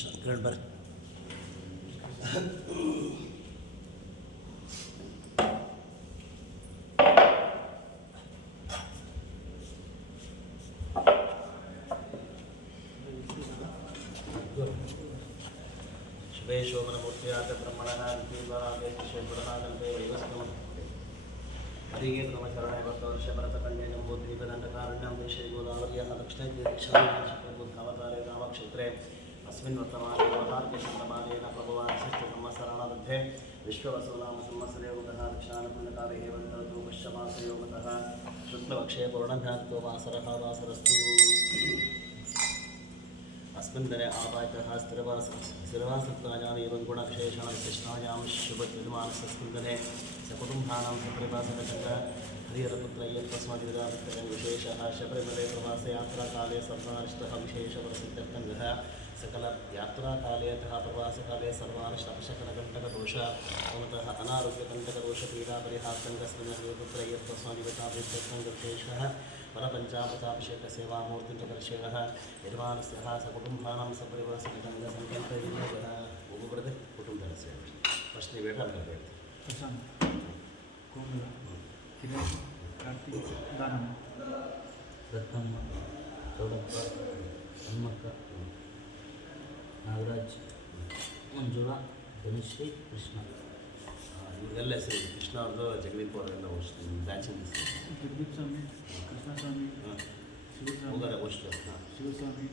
ಶಂಕರನ್ ಬರ್ರಿ. ಶುಭೇ ಶೋಭನಮೂರ್ತಿಯಾದ ಬ್ರಹ್ಮಣಃ ವಿದ್ಯುದ್ವರಾದೇ ಶಿಷ್ಯಪುರಃ ಗಂಧೇ ವೈವಸ್ವಂ ಹರಿಗೆ ನಮಚರಣೆ ಭಕ್ತವರ್ಷ ಭರತಕನ್ಯೆ ಜಂಬೂದ್ವೀಪದಂಡಕಾರಣ್ಯಂ ದೇಶೇ ಗೋದಾವರ್ಯಾः ದಕ್ಷಿಣೇ ತೀರ್ಥಕ್ಷೇತ್ರೇ ರಾಮಕ್ಷೇತ್ರೇ अस्मिन् वर्तमाने व्यवहार्यशतमानेन भगवान् षष्ठसंवत्सराणामध्ये विश्ववसुनाम संवत्सरे उतः दक्षिणानपुण्यकाले हेमन्तर्तु पश्यमासयोगतः शुक्लपक्षे पूर्णभ्याक्तो वासरः वासरस्तु अस्मिन् दिने आपायतः स्थिरवासत्वायां एवं गुणविशेषणविशिष्टायां शुभतिर्मानस्मिन् दिने सकुटुम्बानां सपरिवासकचन्द्र हरिहरपुत्रय्यत्वस्मादिविदावित्तकं विशेषः शबरिमले प्रवासयात्राकाले सर्वारिष्टः विशेषप्रसिद्धः सकल यात्राकाले अतः प्रवासकाले सर्वारिष्टपशकनकण्टकदोष भवतः अनारोग्यकण्टकदोषपीडापरिहार्थङ्गस्मिन् विशेषः वरपञ्चामृताभिषेकसेवामूर्तिं च दर्शयः निर्माणस्यः सकुटुम्बानां सपरिवासकटङ्गसङ्केतयोगः ಒಬ್ಬೊಬ್ಬರದೇ ಕುಟುಂಬದ ಸೇವೆ ಫಸ್ಟ್ನೇ ಬೇಡ ಅಂತ ಬೇಡ ಕಾರ್ತಿಕ್ ದಾನಮ್ಮ ರತ್ನಮ್ಮ ಚೌಡಪ್ಪ ಹನುಮಕ್ಕ ನಾಗರಾಜ್ ಮಂಜುಳಾ ಧನುಶ್ರೀ ಕೃಷ್ಣ ಇವರೆಲ್ಲ ಹೆಸರು ಕೃಷ್ಣ ಅವ್ರದ್ದು ಜಗದೀಪ್ ಅವರೆಲ್ಲ ಬ್ಯಾಚಿಂದ ಜಗದೀಪ್ ಸ್ವಾಮಿ ಕೃಷ್ಣಸ್ವಾಮಿ ಶಿವಸ್ವಾಮಿ ಹೋಗಾರ ಅಷ್ಟು ಶಿವಸ್ವಾಮಿ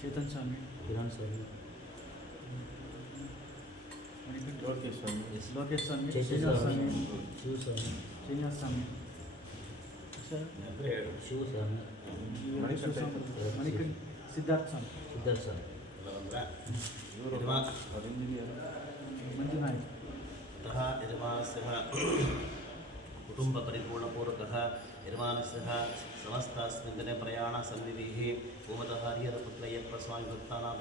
ಚೇತನ್ ಸ್ವಾಮಿ ಕಿರಣ್ ಸ್ವಾಮಿ ಲೋಕೇಶ್ ಸ್ವಾಮಿ ಶ್ರೀನಿವಾಸ ಸ್ವಾಮಿ ಶಿವಸ್ವಾಮಿ ಶ್ರೀನಿವಾಸ ಸ್ವಾಮಿ ಶಿವಸ್ವಾಮಿ ಮಣಿಕಂಠ ಸಿದ್ಧಾರ್ಥ ಸ್ವಾಮಿ ಮಂಜುನಾಯಕ್ अतः यजमानस्य कुटुम्बपरिपूर्णपूर्वकः यजमानस्य समस्तास्मिन् दिने प्रयाणसन्निधिः भूमतः हरिहरपुत्रय्यप्पस्वामिभक्तानां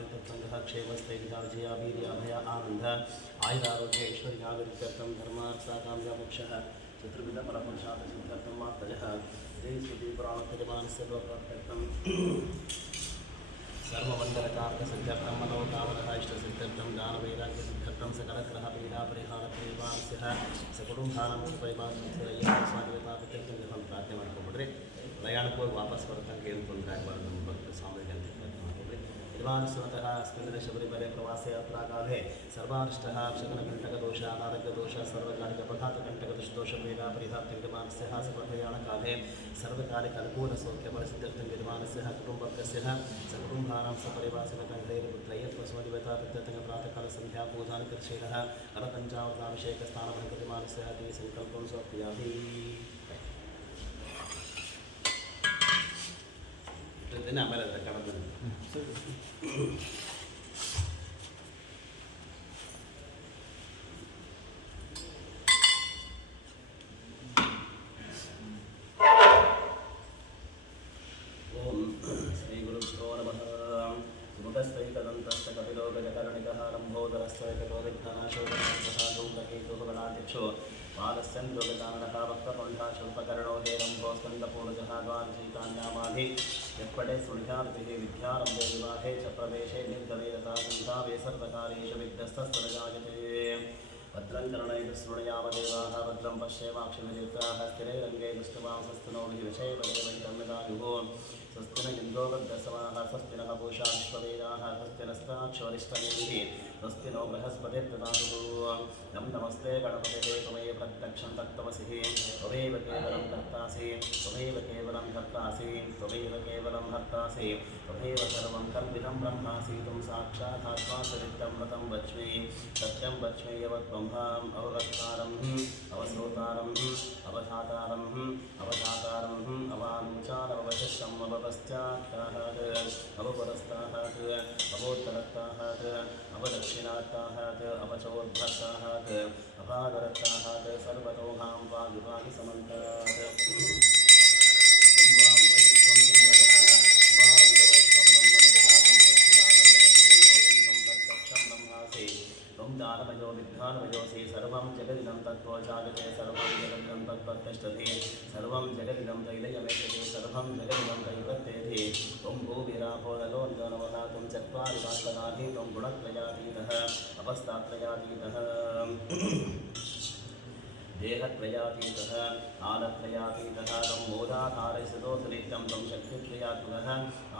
क्षेमस्थैर्यः विजयावीर्याभय आनन्द आयुरारोग्य ऐश्वर्याभिवृद्ध्यर्थं धर्मार्थकाम्यमोक्षः चतुर्विधपरपुरुषार्थसिद्ध्यर्थं मातजः जयस्तुतिपुराणयजमानस्य लोकार्थं सर्वमङ्गलकारकसिद्ध्यर्थं मनोकामनः इष्टसिद्ध्यर्थं दानवैराग्यसिद्ध्यर्थं सकलग्रहपीडापरिहारप्रियमानस्यः सकुटुम्बानां स्वादिवतापित्यर्थं प्रार्थನೆ ಮಾಡ್ಕೊಂಡ್ಬಿಡ್ರಿ. ಪ್ರಯಾಣಕ್ಕೆ ಹೋಗಿ ವಾಪಸ್ ಬರ್ತಂಗೆ ಏನು ತೊಂದರೆ ಆಗಬಾರ್ದು ನಮ್ಮ ಭಕ್ತ ಸ್ವಾಮಿಗೆ ಅಂತ ಪ್ರಾರ್ಥನೆ ಮಾಡ್ಕೊಂಡ್ರಿ. ಯಜಮಾನಸ್ವತಃ अस्मिन् दिने शबरिमले प्रवासयात्राकाले सर्वारिष्टः शकनकण्टकदोष अनारोग्यदोष सर्वकालिकपघातकण्टकदोषपीडापरिहार्थं यजमानस्य सकलप्रयाणकाले सर्वकालिक अनुकूलसौख्यफलसिद्ध्यर्थं यजमानस्य कुटुम्बकस्य सकुटुम्बानां सपरिवासिककण्ठैर्पुत्रय्यत्वस्मदिवतापित्यर्थं प्रातःकालसन्ध्या पूजानिकर्षेणः अनपञ्चावताभिषेकस्नानभङ्गतिमानस्य अति सङ्कल्पं समर्पयामि. ಆಮೇಲೆ ಅದರ ಕಡದ ಓಂ ಶ್ರೀ ಗುರುಭ್ಯೋ ನಮಃ. ಸುಮುಖಸ್ಥೈತದಂತಶ್ಚ ಕಪಿಲೋ ಗಜಕರ್ಣಿಕಃ ಲಂಬೋದರಸ್ಥೈತಕೋವಿಘ್ನನಾಶೋಧನಾರ್ಥಃ ಗೌತಕೇತುಃ बालस्यन्द्रोगजाननः वक्रतुण्डः शिल्पकर्णो हेरम्भो स्कन्दपूर्णजः द्वादशीकान्यामाधि यत्पटे सुनिधातिः विद्यारम्भे विवाहे च प्रवेशे निर्गवेदता गन्धावे सर्वकारेषु विघ्नस्तस्वरजायते. भद्रं कर्णैः शृणुयामदेवाः भद्रं पश्येमाक्षिभिर्यत्राः स्थिरैरङ्गे दुष्टवांसस्तनोभिः विषयवदेवैतम्यदायुः. स्वस्ति न इन्द्रो वृद्धसमाः स्वस्ति नः पूषा विश्ववेदाः स्वस्ति नस्ताक्षरिष्टनेमिः स्वस्ति नो बृहस्पतिर्ददातु. नम नमस्ते गणपते त्वमेव प्रत्यक्षं तत्त्वमसि त्वमेव केवलं कर्तासि त्वमेव केवलं कर्तासि त्वमेव केवलं हर्तासि त्वमेव सर्वं कल्पितं ब्रह्मासि त्वं साक्षात् आत्माचरितं व्रतं वच्मि सत्यं वच्मि यवत्त्वम् अवगतारम् अवश्रोतारम् अवधातारम् अवधातारम् अवानुचारमवशिष्टम् अवपश्चात्ताहात् अवपुरस्ताहात् अवोत्तरस्ताहात् अवदक्षिणात्ताहात् अवचोर्ध्वस्ताहात् अपादरस्ताहात् सर्वतोभां वायुवाहि समन्तात्. दानमयो विद्वानमयोऽसि सर्वं जगदिदं तत्त्वजागते सर्वं जगदिदं तत्त्वतिष्ठति सर्वं जगदिदं दैलयमेषते सर्वं जगदिदं दैवत्येति त्वं भूमिराभोदलो नवः त्वं चत्वारि वास्तनानि त्वं गुणत्रयातीतः अपस्तात्रयातीतः देहत्रयातीतः आलत्रयातीतः तं मोदाधारयसदोष नित्यं तं शक्तित्रयात्मकः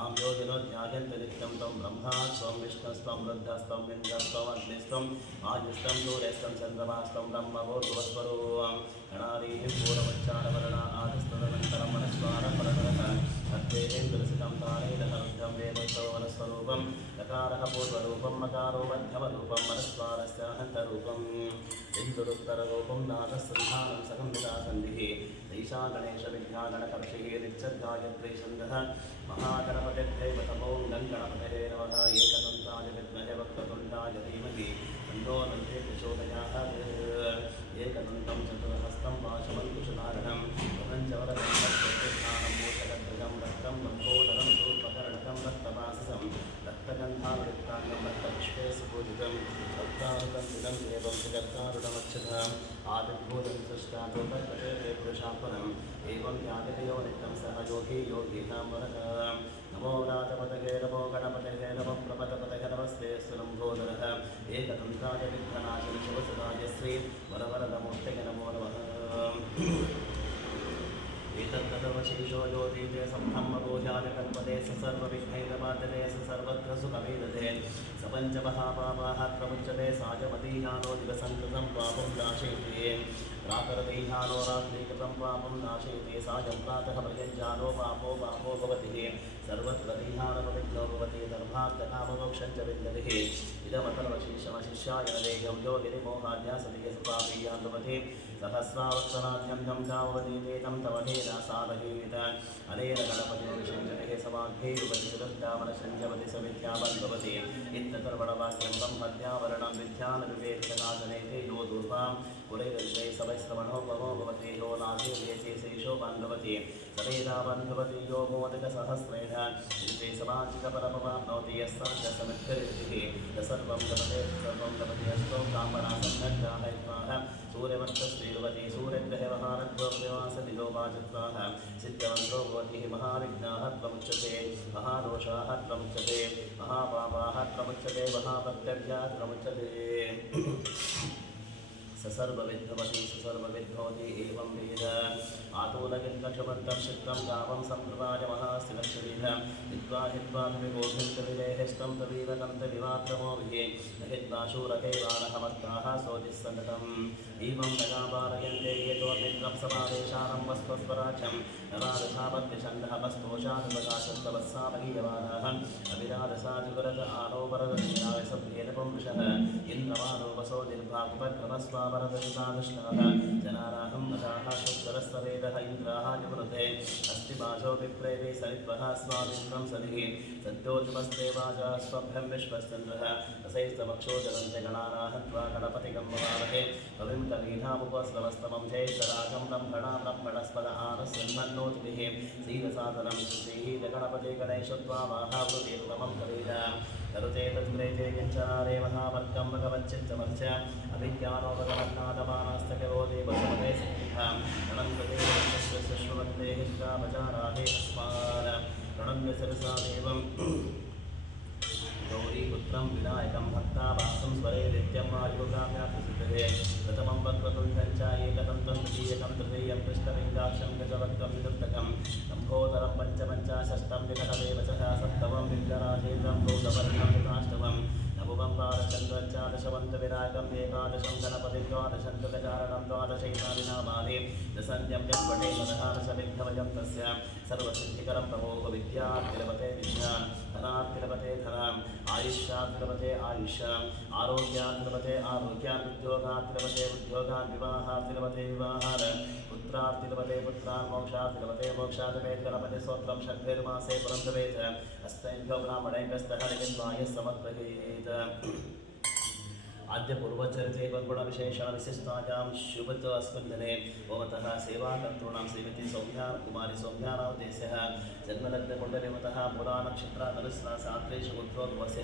आं योगिनो ध्यायन्त नित्यं तं ब्रह्मा स्वं विष्णुस्त्वं रुद्रस्त्वं इन्द्रस्त्वम् अग्निस्त्वम् आयुस्तं सूर्यस्त्वं चन्द्रमास्त्वं ब्रह्मभूर्भुवस्वरूपं गणारीः पूर्वच्चारवर्ण आदिस्तदनन्तरं मनस्वारपरतरः अद्वैतेन्द्रसितं तारेदः रुद्रं वेदस्थो वनस्वरूपं लकारः पूर्वरूपं मकारो मध्यमरूपं मनस्वारस्य हन्तरूपम् इन्दुरुत्तररूपं नादसन्धानं सगम्भिदासन्धिः ईशा गणेशविद्यागणकर्षिः नित्यगायत्री छन्दः महागणपतिर्दैवतमो गणपतये नमः एकदन्ताय विद्महे वक्रतुण्डाय धीमहि तन्नो दन्ते प्रचोदयात् एकदन्तं चतुर्हस्तं पाशमङ्कुशधारणं प्रपञ्चवरदं रक्तस्थानं मोचकध्वजं रक्तं लम्बोदरं शूर्पकर्णकं रक्तवाससं रक्तगन्धावृत्ताङ्गं रक्तपुष्पे सुपूजितं रक्तारुतं दिनं देवं जगत्कारुणमक्षताम् आदिभूतं सृष्टातोपकटे पुरुषापनम् एवं ज्ञानतयो नित्यं सह योगी योगीनां वरः नमो राजपतये नमो गणपतये नमो प्रपदपतये नमस्ते सुलम्भोदरः एकदन्ताय विघ्ननाशं शिवसदाय श्री वरवरदमूर्तये नमो नमः एतद्गतवशेषो ज्योतिते सम्ब्रह्मगोजाय कल्पते स सर्वविघ्नैर्बाधते स सर्वत्र सुखमेदते स पञ्चमहापापाः प्रमुच्यते सायमतीहानो दिवसङ्कृतं पापं नाशयति प्रातरतीहानो रात्रिकृतं पापं नाशयति सायं प्रातः पर्यञ्जानो पापो भवति सर्वत्र तीहानपविघ्नो भवति धर्मार्थकाममोक्षं च विन्दतिः इदमतर्वशीर्षमशिष्याय नदेयं योगिनिमोहाद्यासदीयसुपापीयां भवति सहस्रावत्सराध्यं तं तावतीते तं तव हेदासादहेत अनेन गणपतिर्विषञ्जनेः समाघ्यैरुपतिचतुर्धावनसञ्जपति समिध्यावन् भवति इत्यतर्वणवाक्यं ब्रह्मद्यावरणं विद्यानरुवेदनाशनेते यो दूर्वां कुलैर्वै सवैश्रवणोपमो भवति यो नाथे वेचे शेषोपान् भवति सवेदावन् भवति यो मोदकसहस्रेण इति समाचिकपरमवाप्नोति यस्साच्च समिद्धिरितिः सर्वं लभते अस्तो ब्राह्मणासन्नग्राहयत्वाः सूर्यवक्षस्त्रीर्वति सूर्यग्रहवहारद्वव्यवासति लोपाचत्वाः सिद्धवन्तो भवति महाविघ्नाः त्वमुच्यते महादोषाः त्वमुच्यते महापापाः त्वमुच्यते महाभक्तव्याः त्वमुच्यते सर्वविद्भवति सर्वविद्भवति एवं वेद आतोलगिन्दक्षमन्तं चित्तं कामं सम्प्रदाय महास्तिलक्षरीः हित्वा हित्वा विगोभिष्टविदेहिष्टं तवीवकं तविवात्रमोभिः न हित्वा शूरकेवानहमर्ताः सोऽतिस्सन्ततम् एवं नगापारयन्ते येतोर्मित्रं समादेशानं वस्त्वस्वराज्यं नवादशापद्यषण्डः वस्तोषानुपकाशस्तवस्सामगीयमानाः अभिरादसाजुगरज आनोपरदर्शिनाय सभ्येन पुंरुषः इन्द्रमानो वसो निर्भाकुपक्रमस्वापरदर्शितादृष्टाः जनानाहं मदाः शुक्तरस्तवेदः इन्द्राः निवृते अस्ति वाचो विप्रेते सरित्वः स्वामिन्द्रं सदिः सद्योजुमस्ते वाचा स्वभ्यं विश्वश्चन्द्रः रसैस्तमक्षो जलन्ते गणानाः त्वा गणपतिगं ववामहे कविं कवीनामुपस्रवस्तमं जयेश्वराजं ब्रह्मणा ब्रह्मणस्पद आनस्यन्मन्नोतिभिः श्रीरसादनं श्रीः जगणपते गणेशत्वामाहावृतीर्तमं कवीना करुते तद्ग्रेते किञ्चनारे महावर्गं भगवच्चित्तमर्च अभिज्ञानो भगवन्नादमानस्तकरोदे वसुमते सन्निधां रणङ्गते सुष्वन्ते हिष्टापचाराहे अस्मान् रणङ्ग शिरसा देवं गौरीपुत्रं विनायकं भक्तावासं स्वरे नित्यम् आयुगाम्याप्रसिद्धे प्रथमं वक्रतुण्डं च एकदन्तं तृतीयकं तृतीयं कृष्णलिङ्गाक्षं गजवक्त्रं चतुर्थकं लम्बोदरं पञ्चमं च षष्ठं विकटमेव च सप्तमं विघ्नराजेन्द्रं भूतवर्णं कृताष्टमं नवमं बालचन्द्रं च दशवन्तविनायकम् एकादशं गणपतिं द्वादशं तु गजाननं द्वादशैतानिनामानि दशन्त्यं यत्पटे मनहादशविघ्नमयं तस्य सर्वसिद्धिकरं प्रमोह विद्यार्तिलपते विद्या धनार्तिलपते धनम् आयुष्यार्तिलपते आयुष आरोग्यार्तिलपते आरोग्यान् उद्योगार्तिलपते उद्योगान् विवाहार्तिलपते विवाहान् पुत्रार्तिलपते पुत्रान् मोक्षार्तिलपते मोक्षादवेत् गणपति स्तोत्रं षड्भिर्मासे पुरन्दवेत् अष्टैभ्यो ब्राह्मणैभ्यस्तः लिखित्वा यः समर्पयेत् आद्य पूर्वचरिते गुणविशेषण विशिष्टायां शुभत्व अस्मिन् भवतः सेवाकर्तॄणां श्रीमती सौम्या कुमारी सौम्यानावदेशः जन्मलग्नकुण्डलिमतः मूलानक्षत्रानुस्रासात्रेषु पुत्रोद्भवस्य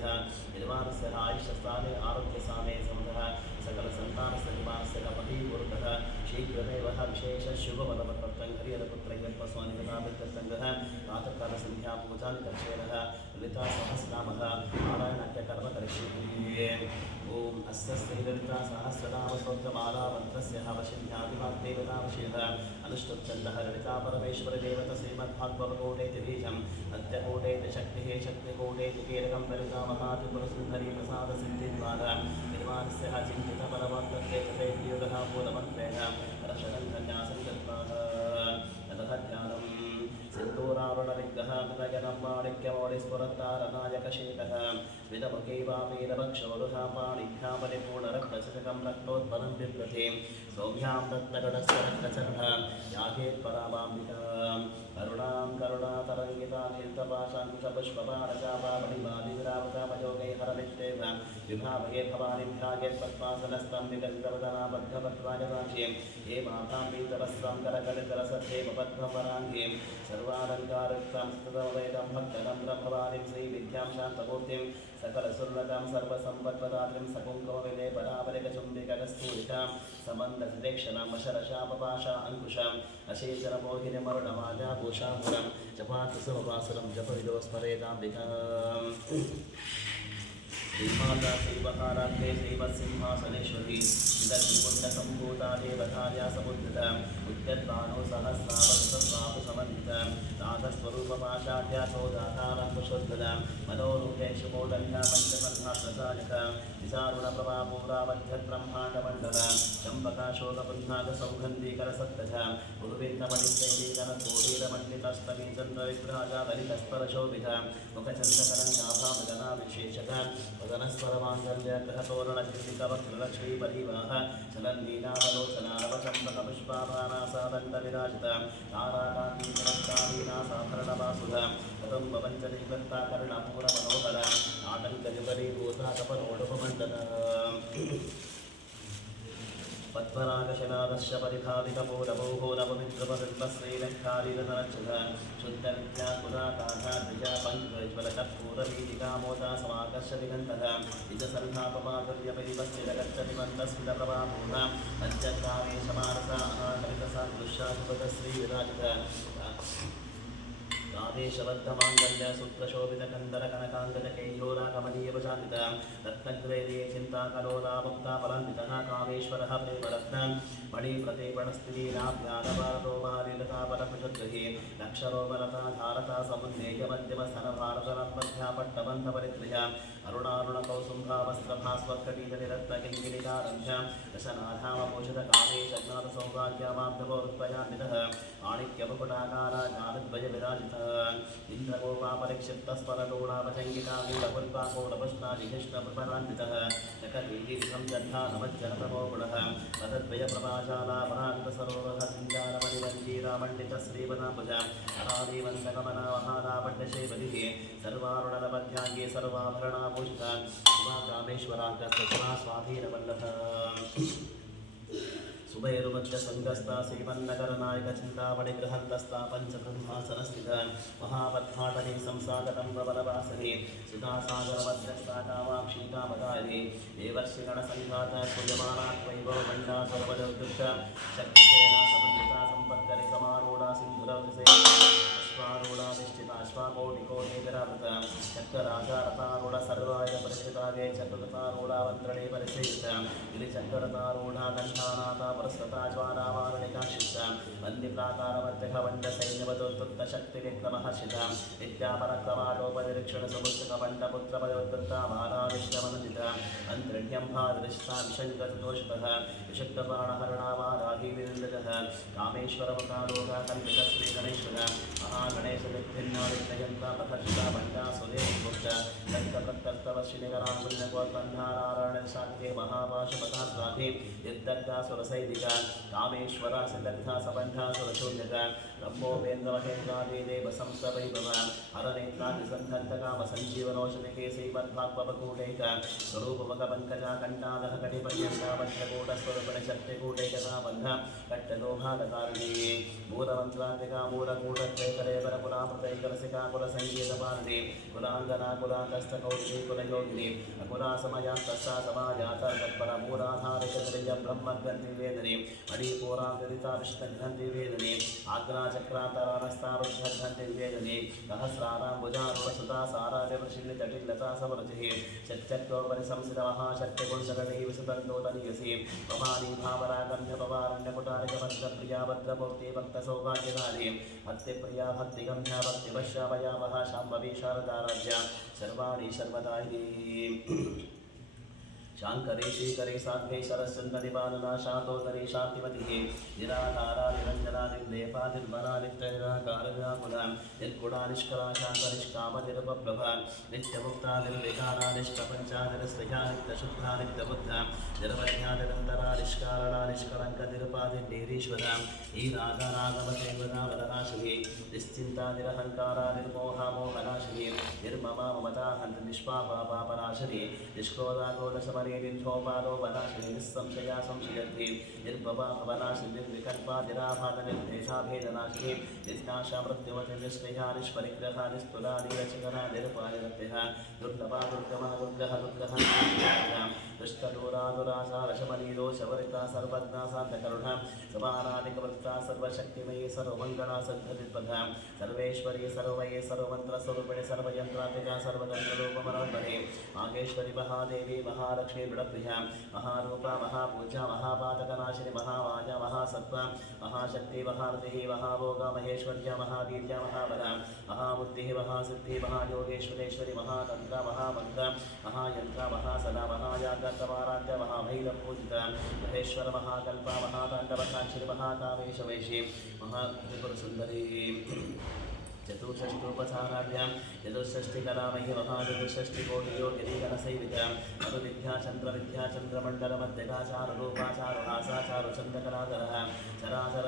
यजमानस्य आयुष्यस्थाने आरोग्यस्थाने समतः सकलसन्तानस्य पतिपूर्वकः शीघ्रमेव विशेषशुभफलवत्तं हरिहरपुत्रयत्मस्वानिगताभितङ्गः प्रातःकालसन्ध्यापूजानिकर्षेणः ललितासहस्रनामः नारायणाख्यकर्मकरिष्ये ॐ अस्य श्रीललितासहस्रनामस्तोत्रमालामन्त्रस्य वशिन्यादिवाग्देवताविषयः अनुष्टुप्छन्दः ललिता परमेश्वरदेवता श्रीमद्भागवतकोटेति बीजम् अद्यकोटेति शक्तिः शक्तिकोटेति कीलकं ललितामहात्रिपुरसुन्दरी प्रसादसिद्धिद्वारा निर्माणस्य चिन्तितपरमत्तस्य तथैर्योगः मूलमन्त्रेण रक्षणन्यासं गत्वाः ततः ध्यानं सिन्दूरारुणविग्रहः मृगजनं माणिक्यमौलिस्फुरत्तारनायकशेखः स्मितमुखैवापीरवक्षोरुः पाणिभ्यां परिपूर्णरक्तचषकं रक्तोत्पलं बिभ्रति सौम्यां रत्नगणस्थरक्तचरणः यागेत्परामाम्बिकाम् अरुणां करुणातरङ्गितातीर्थपाशाङ्कुशपुष्पपारजापामणिमादिविरावतामयोगैः विभावये भवानिभ्यागेत् पद्मासनस्तं विगलितवदनाबद्धपत्राजनाक्ष्यं हे मातां पीतवस्त्रं करकलितरसत्येव पद्मपराङ्गीं सर्वालङ्कारयुक्तां स्तुतमवेदं भक्तनम्रं भवानीं श्रीविद्यां शान्तमूर्तिं सकलसुर्लतां सर्वसम्पत्प्रदात्रीं सकुङ्कुमविलेपरावलिकचुम्बिककस्तूरिकां समन्दसिदेक्षणां वशरशापपाशा अङ्कुशाम् अशेषरमोहिनिमरुणमाजाभूषामुरं जपातु समवासुरं जपविदोस्मरेदाम्बिकाम् श्रीमाता श्रीमहारात्रे श्रीमत्सिंहासनेश्वरी श्रीकुण्डसम्भूता देवताया समुद्रिता उद्यत्तानो सहस्रावसहस्रापु समन्विता नाथस्वरूपपाशाढ्या सौदातारङ्कुशोद्भदा मनोरूपेषु मोदन्या पञ्चसन्धाप्रसायका विचारुणप्रभापूरावध्यब्रह्माण्डमण्डला चम्पकाशोकपुन्नागसौगन्धीकरसत्तजा गुरुविन्दमणिश्चैरीकरकोटीरमण्डितस्तमी चन्द्रविभ्राजादलितस्तरशोभिता मुखचन्द्रकरञ्चाभामगनाविशेषता वदनस्वरमाङ्गल्यग्रहतोरणचिन्तिकवक्त्रलक्ष्मीपरिवाह चलन्नीनादलोचनालवचम्पकपुष्पाभानासादण्डविराजिता ताराकान्तीपुरस्कारीनासाभरणवासुधा कदम्बपञ्चनिवृत्ता कर्णपूरमनोहरा आटङ्कजुगरीभूता कपलोडुपमण्डला पद्मरागशनादस्य परिभाविकपूरभूहोरपवित्रपवित्रश्रीलङ्कारिरनरक्षुधा शुद्धविद्यापुराकाधा द्विजा पङ्कज्वलकर्पूरवीतिकामोदा समाकर्षविगन्तः निजसन्धापमाधुर्यपरिपश्चिदगच्छतिमन्तस्मितप्रभापूर्णां पञ्चकामेशमानसा अनाकलितसादृश्याधिपतश्रीविराजिता आदेशबद्धमाङ्गल्य सूत्रशोभितकन्दरकनकाङ्गजकैहोराकमनीयवचान्विता रत्नग्रैर्ये चिन्ताकलोला मुक्ताफलान्वितः कामेश्वरः प्रेमरत्न मणिप्रतिपणस्थितीनाभ्यानभारतो महालीलतापरपृषद्गृहे लक्षरोपरता धारता समुन्नेयमध्यमस्थनभारतरत्मध्यापट्टबन्धपरिक्रिया अरुणारुणकौसुम्भावस्त्रभास्वत्कटीतलिरत्नकिङ्किणिकारभ्यां दशनाथामपोषितकामेशज्ञातसौभाग्यमाब्धवोत्पयान्वितः माणिक्यमुकुटाकारा ज्ञानद्वयविराजितः इन्द्रगोपापरिक्षिप्तस्फलदोणापचङ्गिकाकूलपुष्पाकूलपुष्णादिकृष्णप्रपरान्वितः नकवीतिं जह्नानमज्जनप्रभो गुणः तदद्वयप्रभाजालापरान्तसरोवरः सिञ्जानमणिरञ्जीरामण्डितश्रीपदाम्बुजा अरादिवन्तकमनावहानापट्टशेवलिः सर्वारुणनपद्याङ्गे सर्वाभरणाभूषिता शिवाकामेश्वराङ्कस्तुवा स्वाधीनवल्लभः सुबैरुमध्यसङ्गस्ता श्रीमन्नगरनायकचिन्तामणिगृहन्तस्था पञ्चब्रह्मासनस्थिता महापद्माटने संसागतं प्रबलवासने सुधासागरमध्यस्था कामाक्षी कामदायिनी देवर्षिगणसङ्घाता सूयमाना वैभवमण्डा सर्वजोद्युक्ता शक्तिसेना समन्विता सम्पत्करिसमारूढा सिन्धुरवसे अश्वारूढाधिष्ठिता अश्वाकोटिकोटिविरावृता चक्रराजारतारूढ सर्वायुधपरिष्ठितागे चक्ररतारूढावन्त्रणे परिसेविता गिरिचक्ररतारूढा कण्ठानाथा पुरस्कृता ज्वालावारणिकाक्षिप्ता वन्दिप्राकारमध्यभवण्डसैन्यवदोत्तुक्तशक्तिविक्रमहर्षिता विद्यापरक्रमाटोपरिरक्षणसमुत्सुकवण्डपुत्रपयोद्वृत्ता बालाविश्वमनन्दिता मन्त्रिण्यम्भादृष्टा विशङ्कतदोषितः विशुद्धप्राणहरणावाराही विनिन्दतः कामेश्वरमुखालोकाकल्पितश्रीगणेश्वर महागणेशविद्भिन्नादित्ययन्ता प्रहर्षिता भण्डासुरेशमुक्ता दन्तप्रत्यर्थव वर्षिणिकराकुल्यकोत्पन्नारायणशाक्ते महाभाषपदास्वाधे निर्दग्धासुरसैनिका कामेश्वरा सिद्धग्धा सबन्धा सुरशून्यका ब्रह्मोपेन्द्रमहेन्द्रादि देवसंस्तवैभवान् हरनेत्रादिसन्धन्तकामसञ्जीवनोषधिके श्रीमद्भागवतकूटैका स्वरूपमकपङ्कजा कण्ठादः कटिपर्यन्ता पञ्चकूटस्वरूपिणशक्तिकूटैकता बन्धा कट्टलोभालकारिणी मूलमन्त्रात्मिका मूलकूटत्रैकलेवरपुरामृतैकरसिका कुलसङ्गीतपालिनी कुलाङ्गना कुलान्तस्थकौर्णी कुलयोगिनी अकुलासमयान्तस्सा समाजातर्गत्परमूलाधारिकतृय ब्रह्मग्रन्थिवेदने मणिपूराङ्गरिता विष्णुग्रन्थिवेदने आग्राचक्रान्तरानस्तारुद्धग्रन्थिवेदने सहस्राराम्बुजारूढसुता साराव्यवृषिण्यजटिलता समरजिः शक्त्यक्तोपरिसंसितमहाशक्तिकुण्डलनी विसुतन्तोतनीयसी भवानी भावरागम्यपवारण्यकुटारिकभद्रप्रिया भद्रमूर्ति भक्तसौभाग्यदानी भक्तिप्रिया भक्तिगम्या भक्तिवश्यावयावः शाम्भवी शारदाराध्या सर्वाणि सर्वदायिनी शांकरे श्रीकरे साध्वे सरस्वन्दनिपालना शातोदरी शान्तिमतिः निराधारा निरञ्जना निर्लेपा निर्मला नित्यनिराकारव्याकुला निर्गुणा निष्कला शान्तनिष्काम निरुपप्रभा नित्यमुक्ता निर्विकारा निष्प्रपञ्चा निरस्त्रिया नित्यशुद्धा नित्यबुद्धा निरवध्या निरन्तरा निष्कारणा निष्कलङ्क निरुपाधिर्निरीश्वरा ईरागरागमतेवदा वदनाशिनी निश्चिन्ता निरहङ्कारा निर्मोहा मोहनाशिनी निर्ममा ममता हन्त निष्पापा पापनाशिनी निष्क्रोधाक्रोधशमनी निर्भोपादो वनाशिनी निस्संशया संशयन्ति निर्भवा भवनाशिनी निर्विकल्पा निराभात निर्देशाभेदनाशिनी निष्नाशा मृत्युमति निष्क्रिया निष्परिग्रहा निस्तुला नीरचिकना निरुपायरभ्यः दुर्लभा दुर्गमः दुर्गः दुर्गः दुष्टदूरा दुराशा रशमनीरो शवरिता सर्वज्ञा शान्तकरुणा समानादिकवृत्ता सर्वशक्तिमयी सर्वमङ्गला सद्गतिप्रदा सर्वेश्वरी सर्वमये सर्वमन्त्रस्वरूपिणि सर्वयन्त्रात्मिका सर्वतन्त्ररूपमनोन्मने माहेश्वरी महादेवी महालक्ष्मी बिडप्रिया महारूपा महापूजा महापातकनाशिनी महामाया महासत्त्वा महाशक्ति महारतिः महाभोगा महेश्वर्या महावीर्या महाबला महाबुद्धिः महासिद्धिः महायोगेश्वरेश्वरी महातन्त्रा महामन्त्रा महायन्त्रा महासदा महायागतमाराध्या महाभैरवपूजिता महेश्वर महाकल्पा महाताण्डवकाक्षिणी महाकामेशवैशी महात्रिपुरसुन्दरी चतुष्षष्टोपचाराभ्यां चतुष्षष्टिकलामहि महाचतुष्षष्टिकोटियोगिनीगणसैविता मधुविद्याचन्द्रमण्डलमध्यगाचारुरूपाचारुहासाचारुचन्द्रकलाधरः चराचर